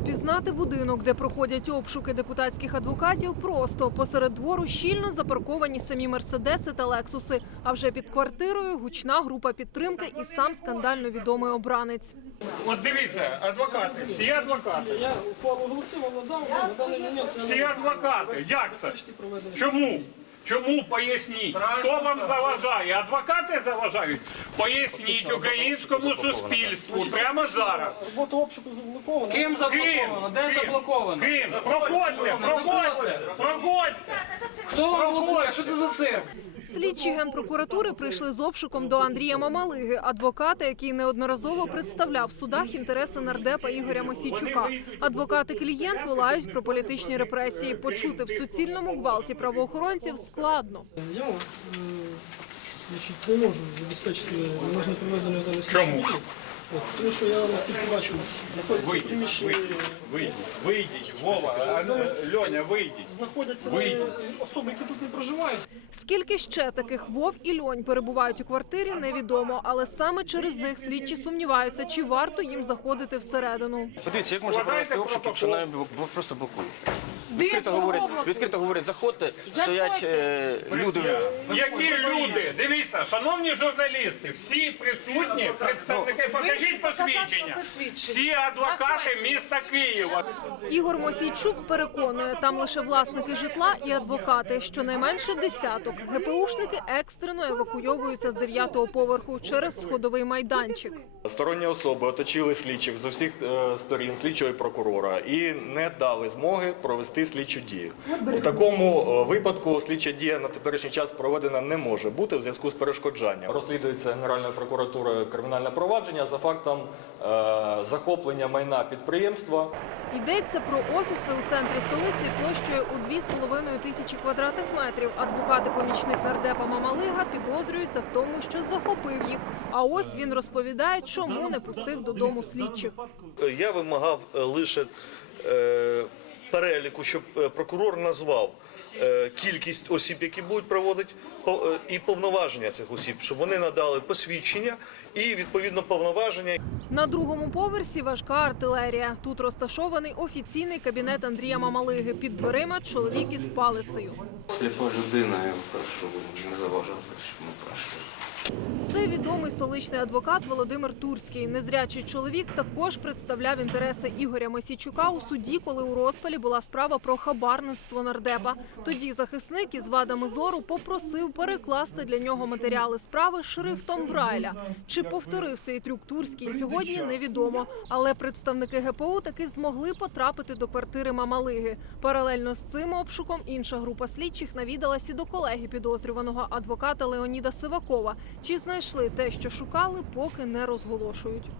Впізнати будинок, де проходять обшуки депутатських адвокатів, просто посеред двору щільно запарковані самі мерседеси та лексуси. А вже під квартирою гучна група підтримки і сам скандально відомий обранець. От дивіться, адвокати, всі адвокати, Я момент я всі адвокати. Як це? Чому? Чому поясніть? Хто вам заважає? Адвокати заважають? Поясніть українському суспільству прямо зараз. Робота обшуку заблоковано. Ким заблоковано? Де Ким? заблоковано? Ким? Проходьте, проходьте, проходьте. Хто вам блокує? Що це за цирк? Слідчі генпрокуратури прийшли з обшуком до Андрія Мамалиги, адвоката, який неодноразово представляв в судах інтереси нардепа Ігоря Мосійчука. Адвокати клієнт волають про політичні репресії. Почути в суцільному гвалті правоохоронців складно. Я значить, не можу забезпечити належне проведення даної Чому? От, Тому що я наскільки бачу, знаходяться в Вийдіть, приміщенні, вийдіть, вийдіть, Вова, а, е, Льоня, вийдіть. знаходяться Вийдіть. е, особи, які тут не проживають. Скільки ще таких Вов і Льонь перебувають у квартирі, невідомо, але саме через них слідчі сумніваються, чи варто їм заходити всередину. Подивіться, як можна провести обшук, якщо навіть просто блокують. Відкрито говорять, відкрито говорять, заходьте, стоять е, люди. Які люди? Дивіться, шановні журналісти, всі присутні представники, покажіть посвідчення. Всі адвокати міста Києва. Ігор Мосійчук переконує, там лише власники житла і адвокати. Щонайменше десяток. ГПУшники екстрено евакуйовуються з дев'ятого поверху через сходовий майданчик. Сторонні особи оточили слідчих з усіх е, сторін слідчого і прокурора і не дали змоги провести слідчу дію. У такому е, випадку слідча дія на теперішній час проведена не може бути в зв'язку з перешкоджанням. Розслідується Генеральною прокуратурою кримінальне провадження за фактом е, захоплення майна підприємства. Йдеться про офіси у центрі столиці площею у 2,5 тисячі квадратних метрів. Адвокати-помічник нардепа Мамалига підозрюються в тому, що захопив їх. А ось він розповідає, чому не пустив додому слідчих. Я вимагав е, лише е, переліку, щоб е, прокурор назвав е, кількість осіб, які будуть проводити, по- е, і повноваження цих осіб, щоб вони надали посвідчення і відповідно повноваження. На другому поверсі важка артилерія. Тут розташований офіційний кабінет Андрія Мамалиги. Під дверима чоловік із палицею. Сліпа людина, я прошу, не заважати. Це відомий столичний адвокат Володимир Турський. Незрячий чоловік також представляв інтереси Ігоря Мосійчука у суді, коли у розпалі була справа про хабарництво нардепа. Тоді захисник із вадами зору попросив перекласти для нього матеріали справи шрифтом Брайля. Чи повторив свій трюк Турський сьогодні невідомо. Але представники ГПУ таки змогли потрапити до квартири Мамалиги. Паралельно з цим обшуком інша група слідчих навідалась і до колеги підозрюваного адвоката Леоніда Сивакова. Чи знайшли те, що шукали, поки не розголошують.